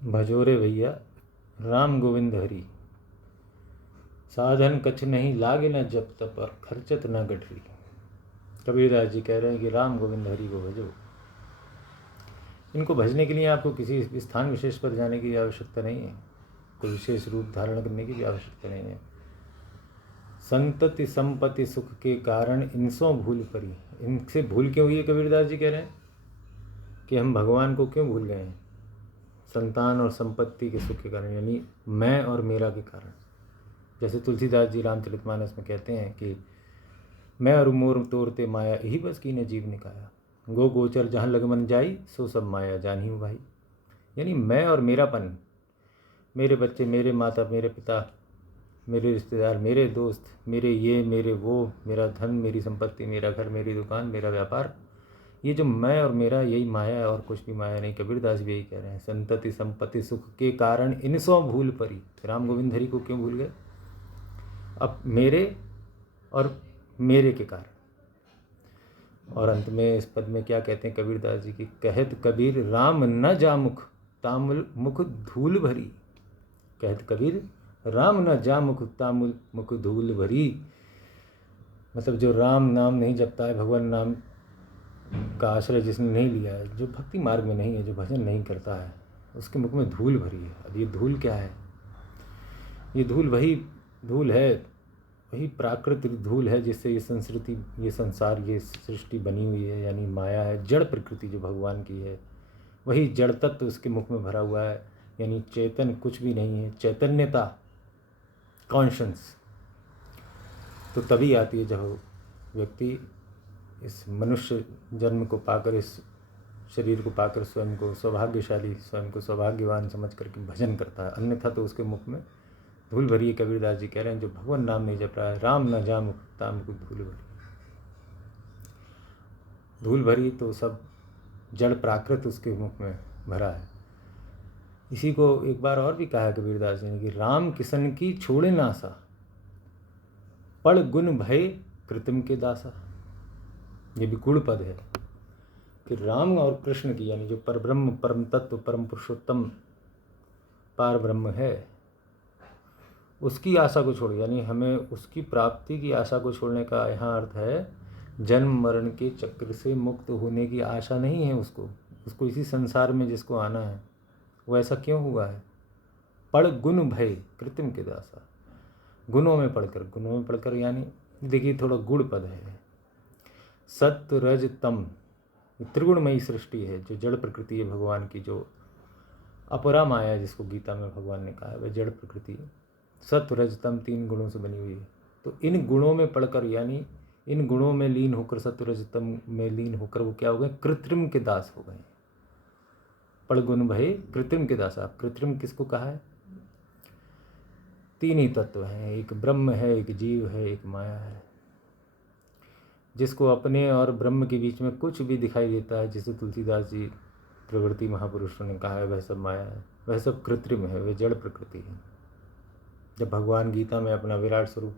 भजोरे भैया राम गोविंद हरि, साधन कछ नहीं लागे न जब तप और खर्चत न गठरी। कबीरदास जी कह रहे हैं कि राम गोविंद हरि को भजो। इनको भजने के लिए आपको किसी स्थान विशेष पर जाने की आवश्यकता नहीं है, कोई विशेष रूप धारण करने की भी आवश्यकता नहीं है। संतति संपत्ति सुख के कारण इनसों भूल परी। इनसे भूल क्यों हुई है? कबीरदास जी कह रहे हैं कि हम भगवान को क्यों भूल गए हैं? संतान और संपत्ति के सुख के कारण, यानी मैं और मेरा के कारण। जैसे तुलसीदास जी रामचरितमानस में कहते हैं कि मैं और मोर तोरते माया यही बस की ने जीव निकाया, गो गोचर जहाँ लग मन जाई सो सब माया जान ही भाई। यानी मैं और मेरापन, मेरे बच्चे, मेरे माता, मेरे पिता, मेरे रिश्तेदार, मेरे दोस्त, मेरे ये, मेरे वो, मेरा धन, मेरी संपत्ति, मेरा घर, मेरी दुकान, मेरा व्यापार, ये जो मैं और मेरा, यही माया है और कुछ भी माया नहीं। कबीरदास भी यही कह रहे हैं, संतति संपत्ति सुख के कारण इनसों भूल परी। राम गोविंद हरि को क्यों भूल गए? अब मेरे और मेरे के कारण। और अंत में इस पद में क्या कहते हैं कबीरदास जी की? कहत कबीर राम न जामुख तामुल मुख धूल भरी। कहत कबीर राम न जामुख तामुल मुख धूल भरी। मतलब जो राम नाम नहीं जपता है, भगवान नाम का आश्रय जिसने नहीं लिया है, जो भक्ति मार्ग में नहीं है, जो भजन नहीं करता है, उसके मुख में धूल भरी है। अब ये धूल क्या है? ये धूल वही धूल है, वही प्राकृतिक धूल है जिससे ये संस्कृति, ये संसार, ये सृष्टि बनी हुई है, यानी माया है, जड़ प्रकृति जो भगवान की है, वही जड़ तत्व उसके मुख में भरा हुआ है। यानी चेतन कुछ भी नहीं है। चैतन्यता, कॉन्शंस, तो तभी आती है जब व्यक्ति इस मनुष्य जन्म को पाकर, इस शरीर को पाकर स्वयं को सौभाग्यशाली, स्वयं को सौभाग्यवान समझ करके भजन करता है। अन्यथा तो उसके मुख में धूल भरी है। कबीरदास जी कह रहे हैं जो भगवान नाम नहीं जप रहा है, राम न जामुख तामुख धूल भरी। धूल भरी तो सब जड़ प्राकृत उसके मुख में भरा है। इसी को एक बार और भी कहा है कबीरदास जी ने कि राम किशन की छोड़े नासा, पड़ गुण भय कृत्रिम के दासा। ये भी गुण पद है कि राम और कृष्ण की, यानी जो परब्रह्म, परम तत्व, परम पुरुषोत्तम पार ब्रह्म है, उसकी आशा को छोड़, यानी हमें उसकी प्राप्ति की आशा को छोड़ने का यहाँ अर्थ है जन्म मरण के चक्र से मुक्त होने की आशा नहीं है उसको इसी संसार में जिसको आना है, वो ऐसा क्यों हुआ है? पड़ गुण भय कृत्रिम के दासा। गुणों में पढ़कर यानी देखिए थोड़ा गुण पद है। सत्य रज तम, त्रिगुणमयी सृष्टि है जो जड़ प्रकृति है भगवान की, जो अपरा माया जिसको गीता में भगवान ने कहा है, वह जड़ प्रकृति सत्य रज तम 3 गुणों से बनी हुई है। तो इन गुणों में पढ़कर, यानी इन गुणों में लीन होकर, सत्य रज तम में लीन होकर वो क्या हो गए? कृत्रिम के दास हो गए। पड़ गुण भय कृत्रिम के दास। आप कृत्रिम किसको कहा है? 3 ही तत्व हैं, एक ब्रह्म है, एक जीव है, एक माया है। जिसको अपने और ब्रह्म के बीच में कुछ भी दिखाई देता है, जिसे तुलसीदास जी प्रवृत्ति महापुरुषों ने कहा है, वह सब माया है, वह सब कृत्रिम है, वह जड़ प्रकृति है। जब भगवान गीता में अपना विराट स्वरूप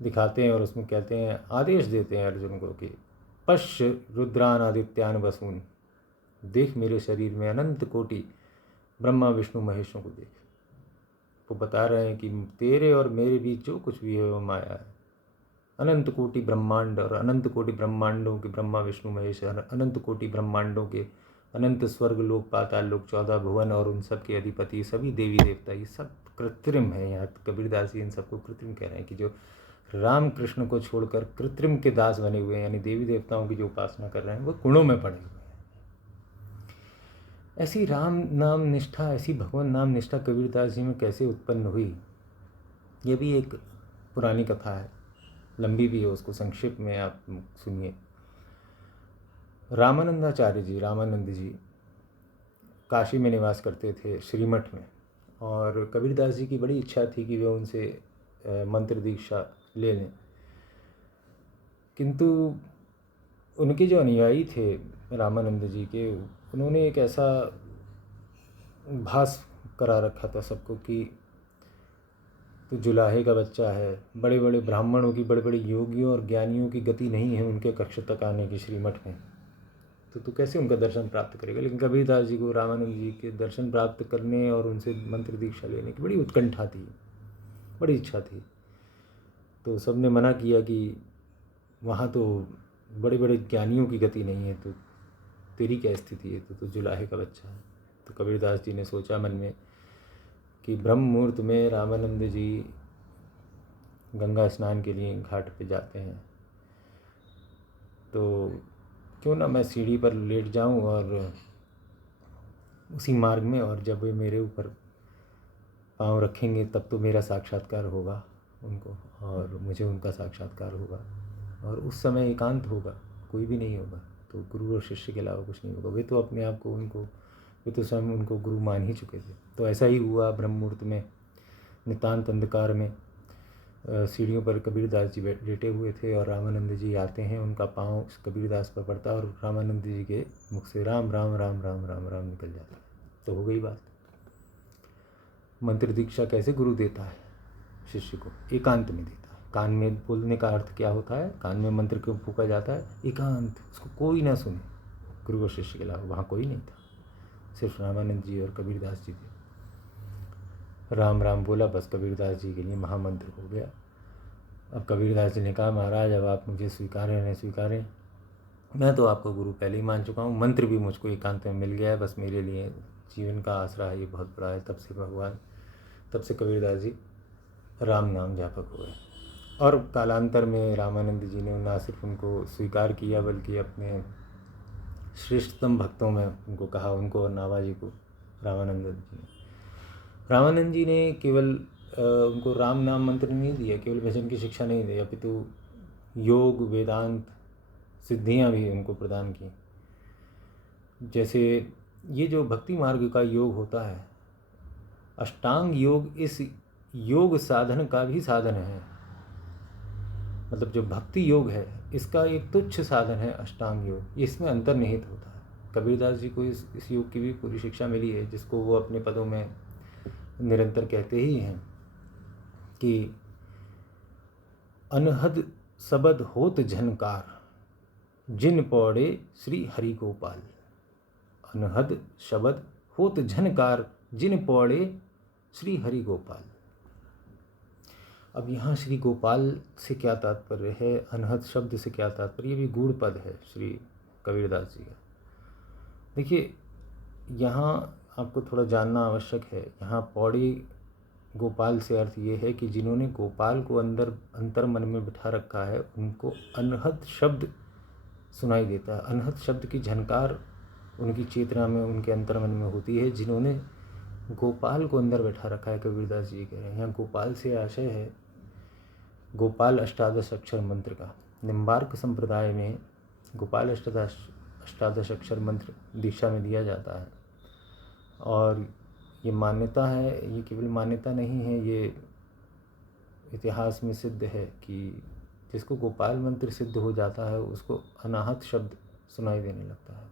दिखाते हैं और उसमें कहते हैं, आदेश देते हैं अर्जुन को कि पश्य रुद्रान आदित्यान वसून, देख मेरे शरीर में अनंत कोटि ब्रह्मा विष्णु महेशों को देख। वो बता रहे हैं कि तेरे और मेरे बीच जो कुछ भी है वो माया है। अनंत कोटि ब्रह्मांड, और अनंत कोटि ब्रह्मांडों के ब्रह्मा विष्णु महेश, अनंत कोटि ब्रह्मांडों के अनंत स्वर्ग लोक, पाताल लोक, 14 भुवन और उन सब के अधिपति, सभी देवी देवता, ये सब कृत्रिम है। यहाँ कबीरदास जी इन सबको कृत्रिम कह रहे हैं कि जो राम कृष्ण को छोड़कर कृत्रिम के दास बने हुए हैं, यानी देवी देवताओं की जो उपासना कर रहे हैं, वो गुणों में पड़े हुए हैं। ऐसी राम नाम निष्ठा, ऐसी भगवान नाम निष्ठा कबीरदास जी में कैसे उत्पन्न हुई? ये भी एक पुरानी कथा है, लंबी भी है, उसको संक्षिप्त में आप सुनिए। रामानंदाचार्य जी, रामानंद जी काशी में निवास करते थे, श्रीमठ में, और कबीरदास जी की बड़ी इच्छा थी कि वे उनसे मंत्र दीक्षा ले लें। किंतु उनके जो अनुयायी थे रामानंद जी के, उन्होंने एक ऐसा भास करा रखा था सबको कि तो जुलाहे का बच्चा है, बड़े बड़े ब्राह्मणों की, बड़े बड़े योगियों और ज्ञानियों की गति नहीं है उनके कक्ष तक आने की श्रीमठ में। तो तू कैसे उनका दर्शन प्राप्त करेगा। लेकिन कबीरदास जी को रामानंद जी के दर्शन प्राप्त करने और उनसे मंत्र दीक्षा लेने की बड़ी उत्कंठा थी, बड़ी इच्छा थी। तो सबने मना किया कि वहाँ तो बड़े बड़े ज्ञानियों की गति नहीं है, तो तेरी क्या स्थिति है, तो जुलाहे का बच्चा है। तो कबीरदास जी ने सोचा मन में कि ब्रह्म मुहूर्त में रामानंद जी गंगा स्नान के लिए घाट पे जाते हैं, तो क्यों ना मैं सीढ़ी पर लेट जाऊं और उसी मार्ग में, और जब वे मेरे ऊपर पाँव रखेंगे तब तो मेरा साक्षात्कार होगा उनको, और मुझे उनका साक्षात्कार होगा, और उस समय एकांत होगा, कोई भी नहीं होगा, तो गुरु और शिष्य के अलावा कुछ नहीं होगा। वे तो अपने आप को वे तो स्वयं उनको गुरु मान ही चुके थे। तो ऐसा ही हुआ। ब्रह्म मुहूर्त में नितांत अंधकार में सीढ़ियों पर कबीरदास जी लेटे हुए थे और रामानंद जी आते हैं, उनका पाँव कबीरदास पर पड़ता है और रामानंद जी के मुख से राम राम राम राम राम राम निकल जाता है। तो हो गई बात। मंत्र दीक्षा कैसे गुरु देता है शिष्य को? एकांत में देता है। कान में बोलने का अर्थ क्या होता है? कान में मंत्र क्यों फूका जाता है? एकांत, उसको कोई ना सुने, गुरु और शिष्य के अलावा। वहाँ कोई नहीं था, सिर्फ रामानंद जी और कबीरदास जी थे। राम राम बोला, बस कबीरदास जी के लिए महामंत्र हो गया। अब कबीरदास जी ने कहा, महाराज अब आप मुझे स्वीकारें नहीं स्वीकारें, मैं तो आपको गुरु पहले ही मान चुका हूँ, मंत्र भी मुझको एकांत में मिल गया है, बस मेरे लिए जीवन का आसरा है, ये बहुत बड़ा है। तब से कबीरदास जी राम नाम जापक हुए। और कालांतर में रामानंद जी ने ना सिर्फ उनको स्वीकार किया बल्कि अपने श्रेष्ठतम भक्तों में उनको कहा, उनको और नाभाजी को। रामानंद जी ने केवल उनको राम नाम मंत्र नहीं दिया, केवल भजन की शिक्षा नहीं दी, अपितु योग वेदांत सिद्धियां भी उनको प्रदान की। जैसे ये जो भक्ति मार्ग का योग होता है, अष्टांग योग इस योग साधन का भी साधन है। मतलब जो भक्ति योग है इसका एक तुच्छ साधन है अष्टांग योग, इसमें अंतर्निहित होता है। कबीरदास जी को इस योग की भी पूरी शिक्षा मिली है, जिसको वो अपने पदों में निरंतर कहते ही हैं कि अनहद सबद होत झनकार, जिन पौड़े श्री हरि गोपाल। अनहद शब्द होत झनकार, जिन पौड़े श्री हरि गोपाल। अब यहाँ श्री गोपाल से क्या तात्पर्य है, अनहद शब्द से क्या तात्पर्य, ये भी गूढ़ पद है श्री कबीरदास जी का। देखिए, यहाँ आपको थोड़ा जानना आवश्यक है। यहाँ पौड़ी गोपाल से अर्थ ये है कि जिन्होंने गोपाल को अंतर मन में बिठा रखा है, उनको अनहद शब्द सुनाई देता है। अनहद शब्द की झनकार उनकी चेतना में, उनके अंतर मन में होती है, जिन्होंने गोपाल को अंदर बैठा रखा है। कबीरदास जी कह रहे हैं यहाँ गोपाल से आशय है गोपाल अष्टादश अक्षर मंत्र का। निम्बार्क संप्रदाय में गोपाल अष्टादश अक्षर मंत्र दीक्षा में दिया जाता है, और ये मान्यता है, ये केवल मान्यता नहीं है, ये इतिहास में सिद्ध है कि जिसको गोपाल मंत्र सिद्ध हो जाता है उसको अनाहत शब्द सुनाई देने लगता है।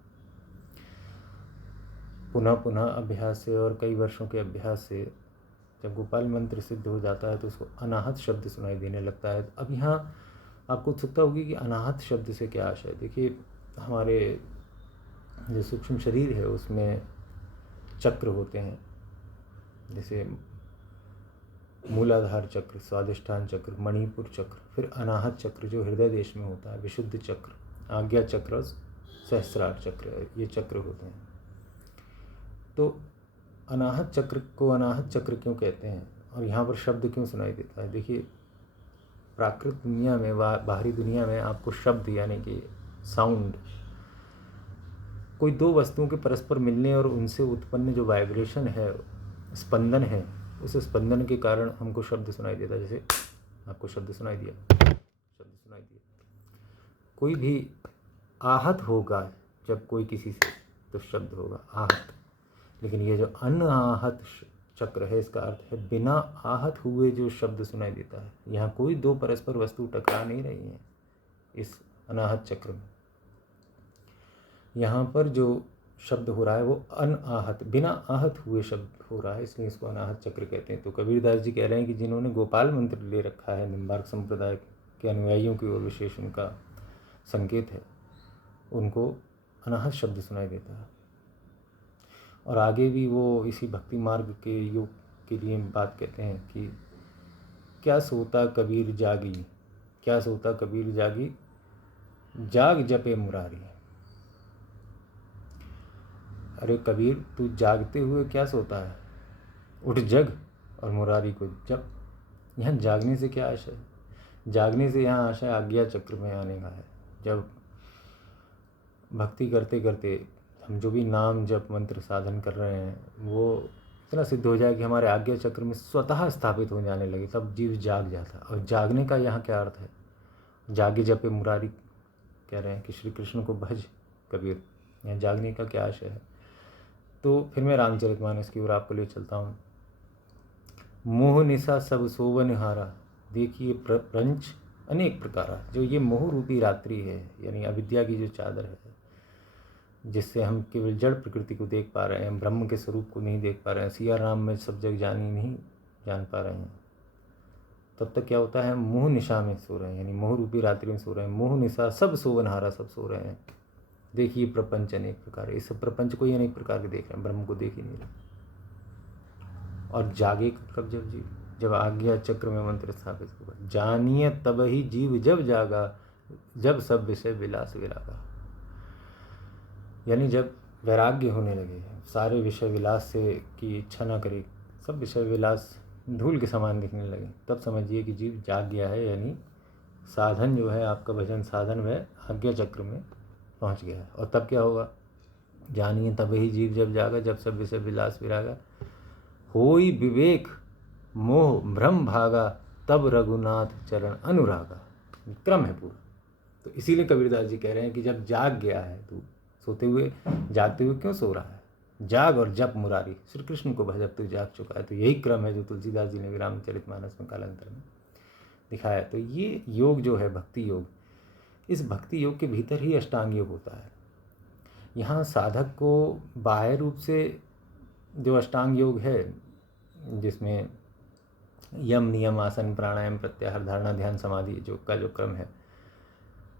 पुनः पुनः अभ्यास से और कई वर्षों के अभ्यास से जब गोपाल मंत्र सिद्ध हो जाता है तो उसको अनाहत शब्द सुनाई देने लगता है। अब यहाँ आपको उत्सुकता होगी कि अनाहत शब्द से क्या आशय है। देखिए, हमारे जो सूक्ष्म शरीर है उसमें चक्र होते हैं, जैसे मूलाधार चक्र, स्वादिष्ठान चक्र, मणिपुर चक्र, फिर अनाहत चक्र जो हृदय देश में होता है, विशुद्ध चक्र, आज्ञा चक्र, सहस्रार चक्र, ये चक्र होते हैं। तो अनाहत चक्र को अनाहत चक्र क्यों कहते हैं और यहाँ पर शब्द क्यों सुनाई देता है? देखिए, प्राकृत दुनिया में, बाहरी दुनिया में आपको शब्द यानी कि साउंड, कोई दो वस्तुओं के परस्पर मिलने और उनसे उत्पन्न जो वाइब्रेशन है, स्पंदन है, उस स्पंदन के कारण हमको शब्द सुनाई देता है। जैसे आपको शब्द सुनाई दिया। कोई भी आहत होगा जब कोई किसी से, तो शब्द होगा आहत। लेकिन ये जो अनाहत चक्र है, इसका अर्थ है बिना आहत हुए जो शब्द सुनाई देता है। यहाँ कोई दो परस्पर वस्तु टकरा नहीं रही है इस अनाहत चक्र में। यहाँ पर जो शब्द हो रहा है वो अनाहत, बिना आहत हुए शब्द हो रहा है, इसलिए इसको अनाहत चक्र कहते हैं। तो कबीरदास जी कह रहे हैं कि जिन्होंने गोपाल मंत्र ले रखा है, निम्बार्क संप्रदाय के अनुयायियों की ओर विशेष उनका संकेत है, उनको अनाहत शब्द सुनाई देता है। और आगे भी वो इसी भक्ति मार्ग के योग के लिए बात कहते हैं कि क्या सोता कबीर जागी, क्या सोता कबीर जागी, जाग जपे मुरारी। अरे कबीर तू जागते हुए क्या सोता है, उठ जग और मुरारी को जप। यहाँ जागने से क्या आशय है? जागने से यहाँ आशय आज्ञा चक्र में आने का है। जब भक्ति करते करते हम जो भी नाम जप मंत्र साधन कर रहे हैं वो इतना सिद्ध हो जाए कि हमारे आज्ञा चक्र में स्वतः स्थापित हो जाने लगे, तब जीव जाग जाता। और जागने का यहाँ क्या अर्थ है? जागे जपे मुरारी कह रहे हैं कि श्री कृष्ण को भज कबीर। यहाँ जागने का क्या आशय है? तो फिर मैं रामचरितमानस की ओर आपको ले चलता हूँ। मोह निशा सब सोवन हारा, देखिए प्रपंच अनेक प्रकारा। जो ये मोह रूपी रात्रि है, यानी अविद्या की जो चादर है, जिससे हम केवल जड़ प्रकृति को देख पा रहे हैं, ब्रह्म के स्वरूप को नहीं देख पा रहे हैं, सिया राम में सब जग जानी नहीं जान पा रहे हैं, तब तक क्या होता है? मोह निशा में सो रहे हैं, यानी मोह रूपी रात्रि में सो रहे हैं। मोह निशा सब सोवनहारा, सब सो रहे हैं। देखिए प्रपंच अनेक प्रकार, इस प्रपंच को ही अनेक प्रकार के देख रहे हैं, ब्रह्म को देख ही नहीं रहे। और जागे कब? जब जीव, जब आज्ञा चक्र में मंत्र स्थापित होगा। जानिए तब ही जीव जब जागा, जब सब विषय विलास विरागा। यानी जब वैराग्य होने लगे, सारे विषय विलास से की इच्छा ना करे, सब विषय विलास धूल के समान दिखने लगे, तब समझिए कि जीव जाग गया है। यानी साधन जो है आपका भजन साधन वह आज्ञा चक्र में पहुंच गया है। और तब क्या होगा? जानिए तब ही जीव जब जागा, जब सब विषय विलास विरागा। होई विवेक मोह भ्रम भागा, तब रघुनाथ चरण अनुरागा। क्रम है पूरा। तो इसीलिए कबीरदास जी कह रहे हैं कि जब जाग गया है तू, सोते हुए जागते हुए क्यों सो रहा है? जाग और जप मुरारी, श्री कृष्ण को भज, अब तू जाग चुका है। तो यही क्रम है जो तुलसीदास जी ने भी रामचरितमानस में कालांतर में दिखाया। तो ये योग जो है भक्ति योग, इस भक्ति योग के भीतर ही अष्टांग योग होता है। यहाँ साधक को बाह्य रूप से जो अष्टांग योग है, जिसमें यम नियम आसन प्राणायाम प्रत्याहार धारणा ध्यान समाधि जो का जो क्रम है,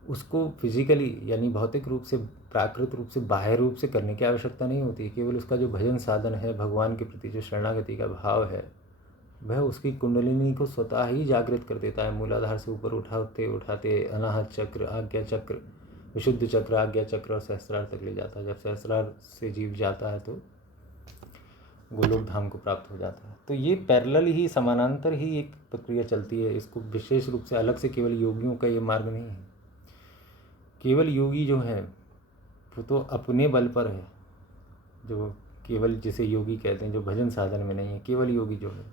उसको फिजिकली यानी भौतिक रूप से प्राकृत रूप से बाह्य रूप से करने की आवश्यकता नहीं होती। केवल उसका जो भजन साधन है, भगवान के प्रति जो शरणागति का भाव है, वह उसकी कुंडलिनी को स्वतः ही जागृत कर देता है। मूलाधार से ऊपर उठाते उठाते अनाहत चक्र, आज्ञा चक्र, विशुद्ध चक्र, आज्ञा चक्र और सहस्रार तक ले जाता है। जब सहस्रार से जीव जाता है तो गोलोक धाम को प्राप्त हो जाता है। तो ये पैरेलल ही, समानांतर ही एक प्रक्रिया चलती है। इसको विशेष रूप से अलग से केवल योगियों का ये मार्ग नहीं है। केवल योगी जो है वो तो अपने बल पर है, जो केवल जिसे योगी कहते हैं, जो भजन साधन में नहीं है। केवल योगी जो है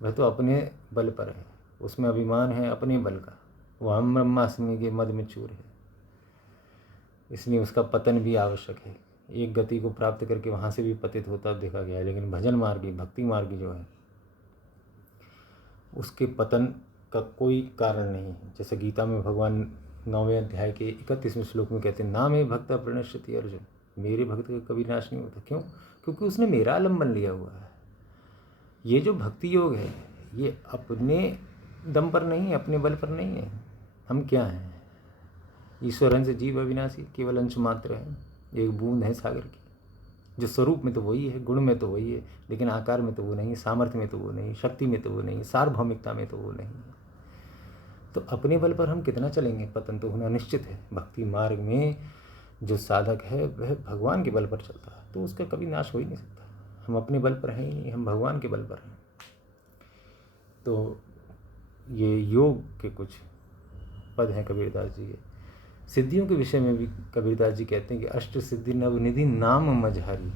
वह तो अपने बल पर है, उसमें अभिमान है अपने बल का। वह हम ब्रह्मास्मि के मद में चूर है, इसलिए उसका पतन भी आवश्यक है। एक गति को प्राप्त करके वहाँ से भी पतित होता देखा गया है। लेकिन भजन मार्गी, भक्ति मार्गी जो है, उसके पतन का कोई कारण नहीं है। जैसे गीता में भगवान 9वें अध्याय के 31वें श्लोक में कहते हैं, ना मे भक्त प्रणश्यति अर्जुन, मेरे भक्त का कभी नाश नहीं होता। क्यों? क्योंकि उसने मेरा आलम्बन लिया हुआ है। ये जो भक्ति योग है ये अपने दम पर नहीं है, अपने बल पर नहीं है। हम क्या हैं? ईश्वर अंश जीव अविनाशी, केवल अंश मात्र है, एक बूंद है सागर की। जो स्वरूप में तो वही है, गुण में तो वही है, लेकिन आकार में तो वो नहीं, सामर्थ्य में तो वो नहीं, शक्ति में तो वो नहीं, सार्वभौमिकता में तो वो नहीं है। तो अपने बल पर हम कितना चलेंगे? पतन तो होना निश्चित है। भक्ति मार्ग में जो साधक है वह भगवान के बल पर चलता है, तो उसका कभी नाश हो ही नहीं सकता। हम अपने बल पर हैं ही नहीं, हम भगवान के बल पर हैं। तो ये योग के कुछ पद हैं कबीरदास जी के। सिद्धियों के विषय में भी कबीरदास जी कहते हैं कि अष्ट सिद्धि नवनिधि नाम मझारी,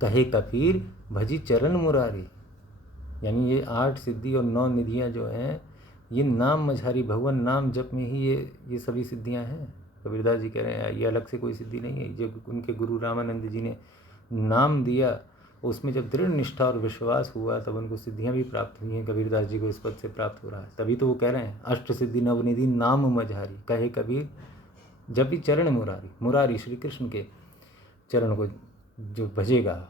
कहे कबीर भजी चरण मुरारी। यानी ये 8 सिद्धि और 9 निधियाँ जो हैं, ये नाम मझारी, भगवान नाम जप में ही ये सभी सिद्धियाँ हैं। कबीरदास जी कह रहे हैं ये अलग से कोई सिद्धि नहीं है। जो उनके गुरु रामानंद जी ने नाम दिया, उसमें जब दृढ़ निष्ठा और विश्वास हुआ तब उनको सिद्धियाँ भी प्राप्त हुई हैं। कबीरदास जी को इस पद से प्राप्त हो रहा है, तभी तो वो कह रहे हैं अष्ट सिद्धि नवनिधि नाम मझारी, कहे कबीर जब भी चरण मुरारी। मुरारी श्री कृष्ण के चरण को जो भजेगा,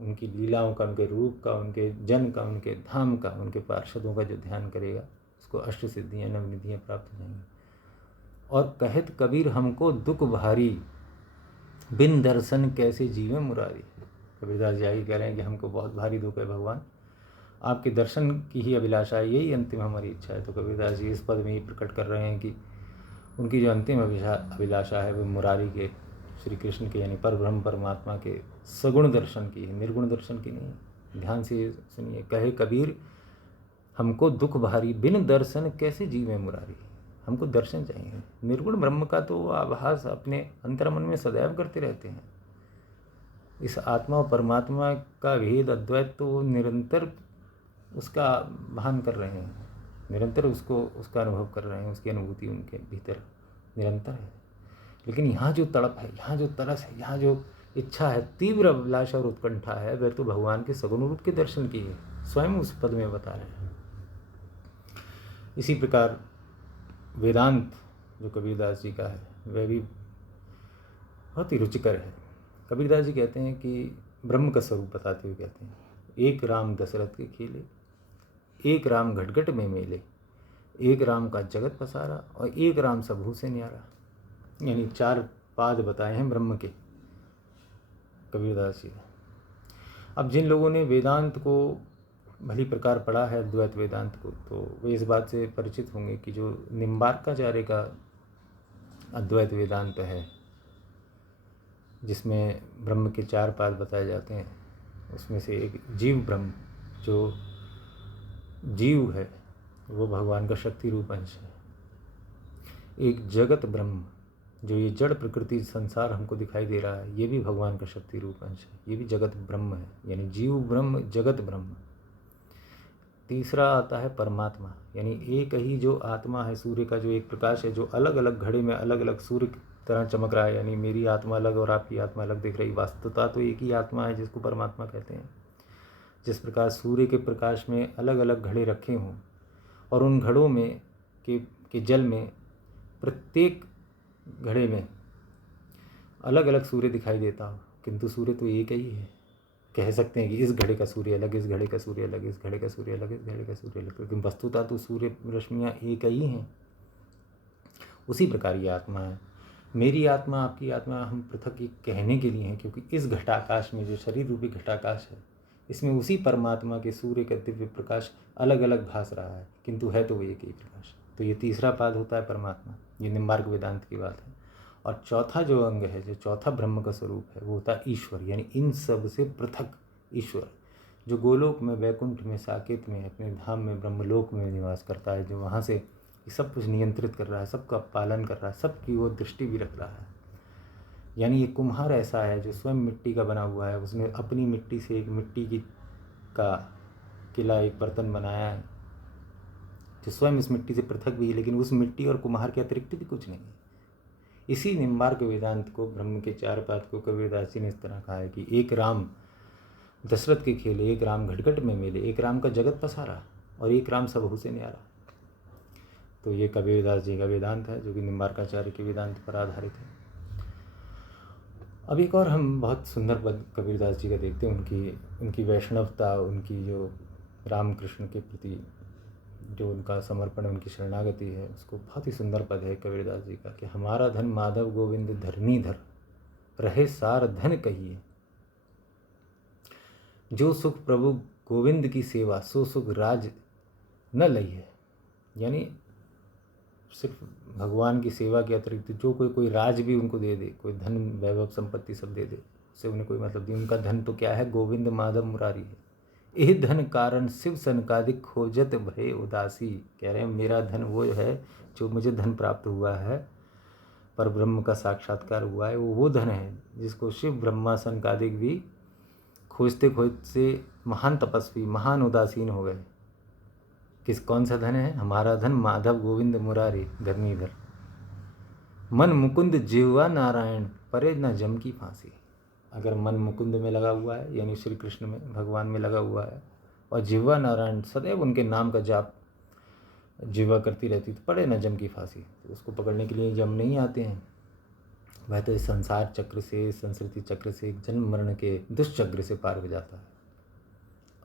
उनकी लीलाओं का, उनके रूप का, उनके जन का, उनके धाम का, उनके पार्षदों का जो ध्यान करेगा, उसको अष्ट सिद्धियाँ नवनिधियाँ प्राप्त हो जाएंगी। और कहत कबीर हमको दुख भारी, बिन दर्शन कैसे जीवे मुरारी। कबीरदास जी आगे कह रहे हैं कि हमको बहुत भारी दुख है भगवान, आपके दर्शन की ही अभिलाषा है, यही अंतिम हमारी इच्छा है। तो कबीरदास जी इस पद में ही प्रकट कर रहे हैं कि उनकी जो अंतिम अभिलाषा है वो मुरारी के, श्री कृष्ण के यानी परब्रह्म परमात्मा के सगुण दर्शन की है, निर्गुण दर्शन की नहीं। ध्यान से सुनिए, कहे कबीर हमको दुख भारी, बिन दर्शन कैसे जीवे मुरारी। हमको दर्शन चाहिए। निर्गुण ब्रह्म का तो आभास अपने अंतर्मन में सदैव करते रहते हैं। इस आत्मा और परमात्मा का भेद अद्वैत तो निरंतर उसका भान कर रहे हैं, निरंतर उसका अनुभव कर रहे हैं, उसकी अनुभूति उनके भीतर निरंतर है। लेकिन यहाँ जो तड़प है, यहाँ जो तरस है, यहाँ जो इच्छा है, तीव्र अभिलाषा और उत्कंठा है, वह तो भगवान के सगुण रूप के दर्शन की है। स्वयं उस पद में बता रहे हैं। इसी प्रकार वेदांत जो कबीरदास जी का है वह भी बहुत ही रुचिकर है। कबीरदास जी कहते हैं कि ब्रह्म का स्वरूप बताते हुए कहते हैं, एक राम दशरथ के खेले, एक राम घटघट में मेले, एक राम का जगत पसारा और एक राम सबहू से न्यारा। यानी 4 पाद बताए हैं ब्रह्म के कबीरदास जी ने। अब जिन लोगों ने वेदांत को भली प्रकार पढ़ा है, अद्वैत वेदांत को, तो वे इस बात से परिचित होंगे कि जो निम्बार्काचार्य का अद्वैत वेदांत है, जिसमें ब्रह्म के 4 पाद बताए जाते हैं, उसमें से एक जीव ब्रह्म, जो जीव है वो भगवान का शक्ति रूप अंश है। एक जगत ब्रह्म, जो ये जड़ प्रकृति संसार हमको दिखाई दे रहा है, ये भी भगवान का शक्ति रूप अंश है, ये भी जगत ब्रह्म है, यानी जीव ब्रह्म जगत ब्रह्म। तीसरा आता है परमात्मा, यानी एक ही जो आत्मा है, सूर्य का जो एक प्रकाश है, जो अलग अलग घड़े में अलग अलग सूर्य की तरह चमक रहा है, यानी मेरी आत्मा अलग और आपकी आत्मा अलग दिख रही, वास्तवता तो एक ही आत्मा है जिसको परमात्मा कहते हैं। जिस प्रकार सूर्य के प्रकाश में अलग अलग घड़े रखे हों और उन घड़ों में के जल में प्रत्येक घड़े में अलग अलग सूर्य दिखाई देता हो, किंतु सूर्य तो एक ही है। कह सकते हैं कि इस घड़े का सूर्य अलग, इस घड़े का सूर्य अलग, इस घड़े का सूर्य अलग, इस घड़े का सूर्य अलग, लेकिन वस्तुतः तो सूर्य रश्मियाँ एक ही हैं। उसी प्रकार ये आत्मा है। मेरी आत्मा आपकी आत्मा हम पृथक ही कहने के लिए हैं, क्योंकि इस घटाकाश में जो शरीर रूपी घटाकाश है, इसमें उसी परमात्मा के सूर्य का दिव्य प्रकाश अलग अलग भास रहा है, किंतु है तो वो एक ही प्रकाश। तो ये तीसरा पाद होता है परमात्मा, ये निम्बार्क वेदांत की बात है। और चौथा जो अंग है, जो चौथा ब्रह्म का स्वरूप है, वो होता है ईश्वर, यानी इन सब से पृथक ईश्वर, जो गोलोक में, वैकुंठ में, साकेत में, अपने धाम में, ब्रह्मलोक में निवास करता है, जो वहाँ से सब कुछ नियंत्रित कर रहा है, सबका पालन कर रहा है, सबकी ओर दृष्टि भी रख रहा है। यानी ये कुम्हार ऐसा है जो स्वयं मिट्टी का बना हुआ है, उसने अपनी मिट्टी से एक मिट्टी का किला, एक बर्तन बनाया है, जो स्वयं इस मिट्टी से पृथक भी है, लेकिन उस मिट्टी और कुम्हार के अतिरिक्त भी कुछ नहीं है। इसी निम्बार्क वेदांत को, ब्रह्म के 4 पाद को कबीरदास जी ने इस तरह कहा है कि एक राम दशरथ के खेले, एक राम घटघट में मेले, एक राम का जगत पसारा और एक राम सबहू से न्यारा। तो ये कबीरदास जी का वेदांत है, जो कि निम्बार्काचार्य के वेदांत पर आधारित है। अब एक और हम बहुत सुंदर पद कबीरदास जी का देखते हैं, उनकी वैष्णवता, उनकी जो रामकृष्ण के प्रति जो उनका समर्पण, उनकी शरणागति है, उसको बहुत ही सुंदर पद है कबीरदास जी का कि हमारा धन माधव गोविंद धरनी धर, रहे सार धन कहिए, जो सुख प्रभु गोविंद की सेवा, सो सुख राज न लइए। यानी सिर्फ भगवान की सेवा के अतिरिक्त जो कोई राज भी उनको दे दे, कोई धन वैभव संपत्ति सब दे दे, उससे उन्हें कोई मतलब नहीं। उनका धन तो क्या है, गोविंद माधव मुरारी है। यह धन कारण शिव सनकादिक खोजत भय उदासी। कह रहे हैं मेरा धन वो है, जो मुझे धन प्राप्त हुआ है, पर ब्रह्म का साक्षात्कार हुआ है, वो धन है जिसको शिव ब्रह्मा सनकादिक भी खोजते खोजते महान तपस्वी, महान उदासीन हो गए। कौन सा धन है? हमारा धन माधव गोविंद मुरारी धरनीधर, मन मुकुंद जिह्वा नारायण, परे न जम की फांसी। अगर मन मुकुंद में लगा हुआ है, यानी श्री कृष्ण में, भगवान में लगा हुआ है, और जिह्वा नारायण, सदैव उनके नाम का जाप जिह्वा करती रहती, तो पड़े न जम की फांसी। तो उसको पकड़ने के लिए जम नहीं आते हैं। वह तो इस संसार चक्र से, संस्कृति चक्र से, जन्म मरण के दुष्चक्र से पार हो जाता है।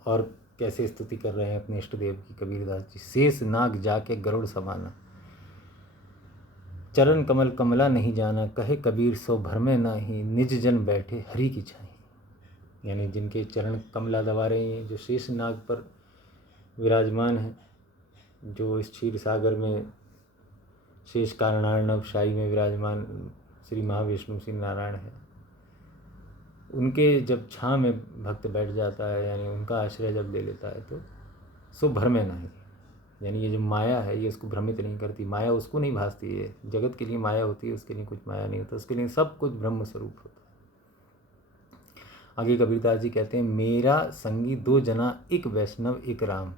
और कैसे स्तुति कर रहे हैं अपने इष्ट देव की कबीरदास जी, शेष नाग जाके गरुड़ समाना। चरण कमल कमला नहीं जाना, कहे कबीर सो भर में नाही, निज जन बैठे हरि की छाई। यानी जिनके चरण कमला दबा रहे हैं, जो शेष नाग पर विराजमान हैं, जो इस क्षीर सागर में शेष कारणार्णव शाही में विराजमान श्री महाविष्णु श्री नारायण है, उनके जब छाँ में भक्त बैठ जाता है, यानी उनका आश्रय जब ले लेता है, तो सो भ्रम में नहीं, यानी ये जो माया है ये उसको भ्रमित नहीं करती। माया उसको नहीं भासती है, जगत के लिए माया होती है, उसके लिए कुछ माया नहीं होता, उसके लिए सब कुछ ब्रह्म स्वरूप होता है। आगे कबीरदास जी कहते हैं, मेरा संगी दो जना, एक वैष्णव एक राम।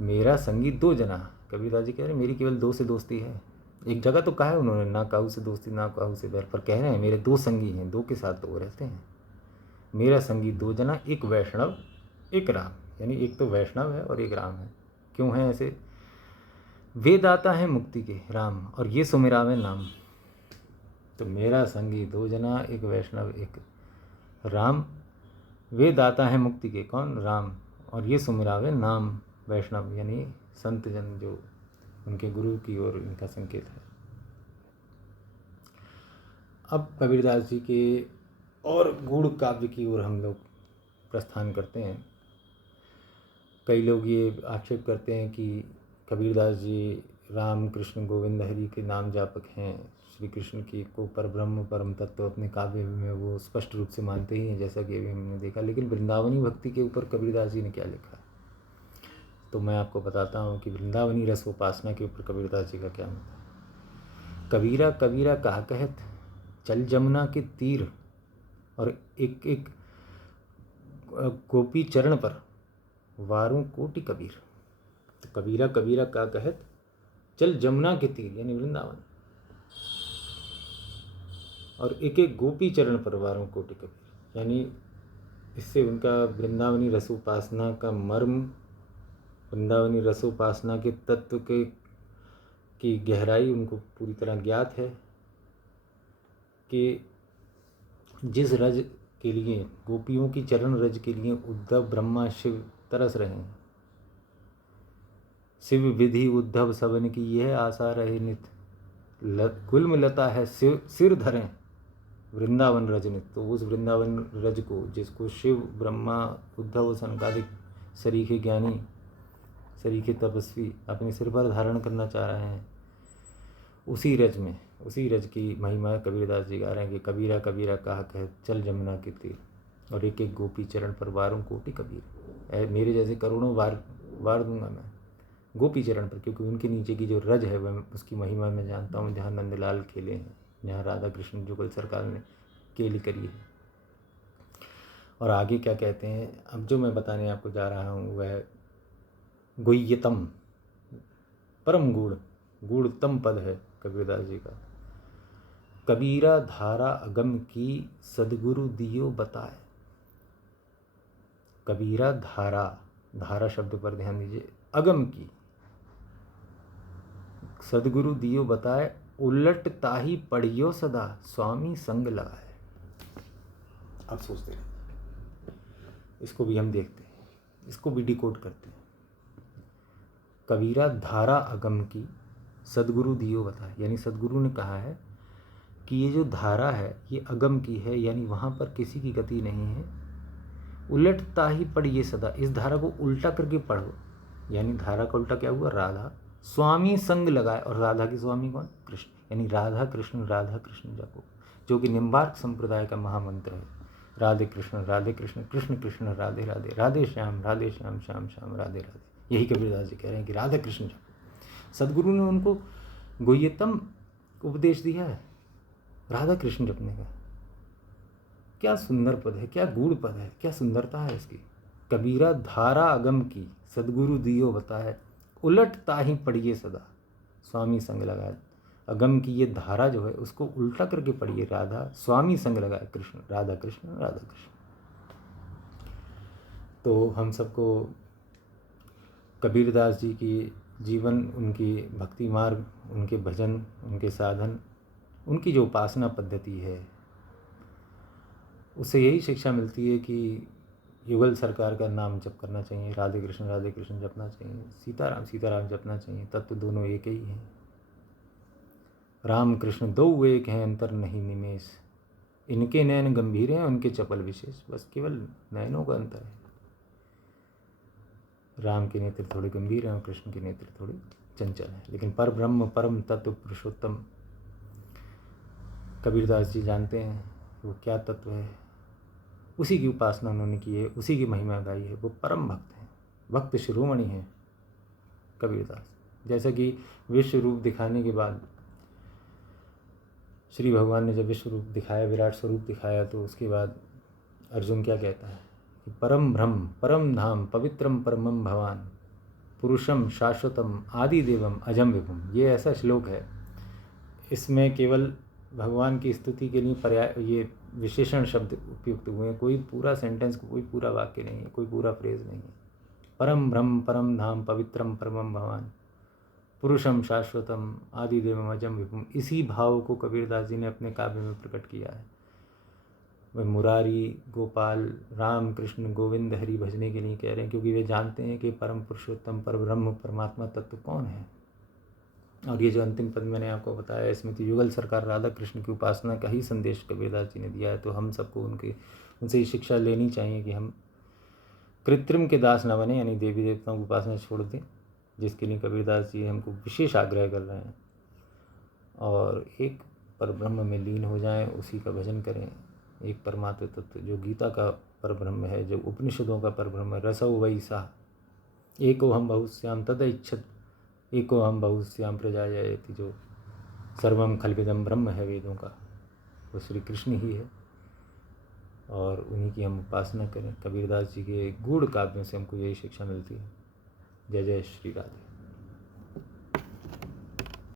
मेरा संगी दो जना, कबीरदास जी कह रहे हैं मेरी केवल दो से दोस्ती है। एक जगह तो कहा है उन्होंने, ना काहू से दोस्ती ना काहू से बैर, पर कह रहे हैं मेरे दो संगी हैं, दो के साथ दो रहते हैं। मेरा संगी दो जना, एक वैष्णव एक राम, यानी एक तो वैष्णव है और एक राम है। क्यों है ऐसे? वे दाता है मुक्ति के राम, और ये सुमिरावे नाम। तो मेरा संगी दो जना, एक वैष्णव एक राम, वे दाता है मुक्ति के, कौन? राम, और ये सुमिरावे नाम, वैष्णव यानी संत जन जो उनके गुरु की ओर इनका संकेत है। अब कबीरदास जी के और गूढ़ काव्य की ओर हम लोग प्रस्थान करते हैं। कई लोग ये आक्षेप करते हैं कि कबीरदास जी राम कृष्ण गोविंद हरि के नाम जापक हैं, श्री कृष्ण की को परब्रह्म परम तत्व अपने काव्य में वो स्पष्ट रूप से मानते ही हैं, जैसा कि अभी हमने देखा। लेकिन वृंदावनी भक्ति के ऊपर कबीरदास जी ने क्या लिखा है, तो मैं आपको बताता हूँ कि वृंदावनी रस उपासना के ऊपर कबीरदास जी का क्या मत है। कबीरा कबीरा कहा कहत, चल जमुना के तीर, और एक एक गोपी चरण पर वारों कोटि कबीर। तो कबीरा कबीरा का कहत, चल जमुना के तीर यानी वृंदावन, और एक एक गोपी चरण पर वारों कोटि कबीर, यानी इससे उनका वृंदावनी रसोपासना का मर्म, वृंदावनी रसोपासना के तत्व के की गहराई उनको पूरी तरह ज्ञात है कि जिस रज के लिए, गोपियों की चरण रज के लिए उद्धव ब्रह्मा शिव तरस रहे हैं, शिव विधि उद्धव सबन की यह आशा रहे नित, गुल्म लता है सिर धरें वृंदावन रजनित। तो उस वृंदावन रज को, जिसको शिव ब्रह्मा उद्धव सनकादिक सरीखे ज्ञानी सरीखे तपस्वी अपने सिर पर धारण करना चाह रहे हैं, उसी रज में, उसी रज की महिमा कबीरदास जी गा रहे हैं कि कबीरा कबीरा कहा कह चल जमुना के तीर, और एक एक गोपी चरण पर वारों कोटि कबीर। मेरे जैसे करोड़ों वार दूंगा मैं गोपी चरण पर, क्योंकि उनके नीचे की जो रज है वह उसकी महिमा मैं जानता हूँ, जहाँ नंदलाल खेले हैं, जहाँ राधा कृष्ण जुगल सरकार ने केली करी है। और आगे क्या कहते हैं, अब जो मैं बताने आपको जा रहा हूँ वह गुह्यतम परम गूढ़तम पद है कबीरदास जी का। कबीरा धारा अगम की, सदगुरु दियो बताए। कबीरा धारा, धारा शब्द पर ध्यान दीजिए, अगम की, सदगुरु दियो बताए, उलट ताही पढ़ियो सदा, स्वामी संग लगाए। अब सोचते हैं, इसको भी हम देखते हैं, इसको भी डिकोड करते हैं। कबीरा धारा अगम की, सदगुरु दियो बताए, यानी सदगुरु ने कहा है कि ये जो धारा है ये अगम की है, यानी वहाँ पर किसी की गति नहीं है। उलटता ही पढ़िए सदा, इस धारा को उल्टा करके पढ़ो, यानी धारा का उल्टा क्या हुआ? राधा। स्वामी संग लगाए, और राधा की स्वामी कौन? कृष्ण, यानी राधा कृष्ण जपो, जो कि निम्बार्क संप्रदाय का महामंत्र है। राधे कृष्ण कृष्ण कृष्ण राधे राधे, राधे श्याम श्याम श्याम राधे राधे। यही कबीरदास जी कह रहे हैं कि राधा कृष्ण जपो। सदगुरु ने उनको गुह्यतम उपदेश दिया है राधा कृष्ण जपने का। क्या सुंदर पद है, क्या गूढ़ पद है, क्या सुंदरता है इसकी। कबीरा धारा अगम की, सदगुरु दियो बताए, उलट ताही पढ़िए सदा, स्वामी संग लगाए। अगम की ये धारा जो है उसको उल्टा करके पढ़िए, राधा स्वामी संग लगाए, कृष्ण राधा कृष्ण राधा कृष्ण। तो हम सबको कबीरदास जी की जीवन, उनकी भक्ति मार्ग, उनके भजन, उनके साधन, उनकी जो उपासना पद्धति है, उससे यही शिक्षा मिलती है कि युगल सरकार का नाम जप करना चाहिए, राधे कृष्ण जपना चाहिए, सीताराम जपना चाहिए। तत्व दोनों एक ही हैं। राम कृष्ण दो एक हैं अंतर नहीं निमेष, इनके नयन गंभीर हैं उनके चपल विशेष। बस केवल नयनों का अंतर है, राम के नेत्र थोड़े गंभीर हैं और कृष्ण के नेत्र थोड़े चंचल हैं। लेकिन पर ब्रह्म परम तत्व पुरुषोत्तम कबीरदास जी जानते हैं वो क्या तत्व है, उसी की उपासना उन्होंने की है, उसी की महिमा गाई है। वो परम भक्त हैं, भक्त शिरोमणि हैं कबीरदास। जैसा कि विश्व रूप दिखाने के बाद श्री भगवान ने जब विश्व रूप दिखाया, विराट स्वरूप दिखाया, तो उसके बाद अर्जुन क्या कहता है कि परम ब्रह्म परम धाम पवित्रम परमम भवान पुरुषम शाश्वतम आदि देवम अजम विभुम। ये ऐसा श्लोक है, इसमें केवल भगवान की स्तुति के लिए पर्याय ये विशेषण शब्द उपयुक्त हुए हैं। कोई पूरा सेंटेंस, कोई पूरा वाक्य नहीं है, कोई पूरा फ्रेज नहीं है। परम ब्रह्म परम धाम पवित्रम परमम भवान पुरुषम शाश्वतम आदि देवम अजम विभुम, इसी भाव को कबीरदास जी ने अपने काव्य में प्रकट किया है। वह मुरारी गोपाल राम कृष्ण गोविंद हरि भजने के लिए कह रहे हैं, क्योंकि वे जानते हैं कि परम पुरुषोत्तम पर ब्रह्म परमात्मा तत्व कौन है। और ये जो अंतिम पद मैंने आपको बताया, इसमें तो युगल सरकार राधा कृष्ण की उपासना का ही संदेश कबीरदास जी ने दिया है। तो हम सबको उनसे ये शिक्षा लेनी चाहिए कि हम कृत्रिम के दास न बने, यानी देवी देवताओं की उपासना छोड़ दें, जिसके लिए कबीरदास जी हमको विशेष आग्रह कर रहे हैं, और एक पर ब्रह्म में लीन हो जाएं, उसी का भजन करें। एक परमात्म तत्व जो गीता का परब्रह्म है, जो उपनिषदों का परब्रह्म है, रसौ वै सा एको हम बहुश्याम तद इच्छत एको हम बहुश्याम प्रजायति, जो सर्वम खल्विदम ब्रह्म है वेदों का, वो श्री कृष्ण ही है। और उन्हीं की हम उपासना करें। कबीरदास जी के गूढ़ काव्यों से हमको यही शिक्षा मिलती है। जय जय श्री राधे।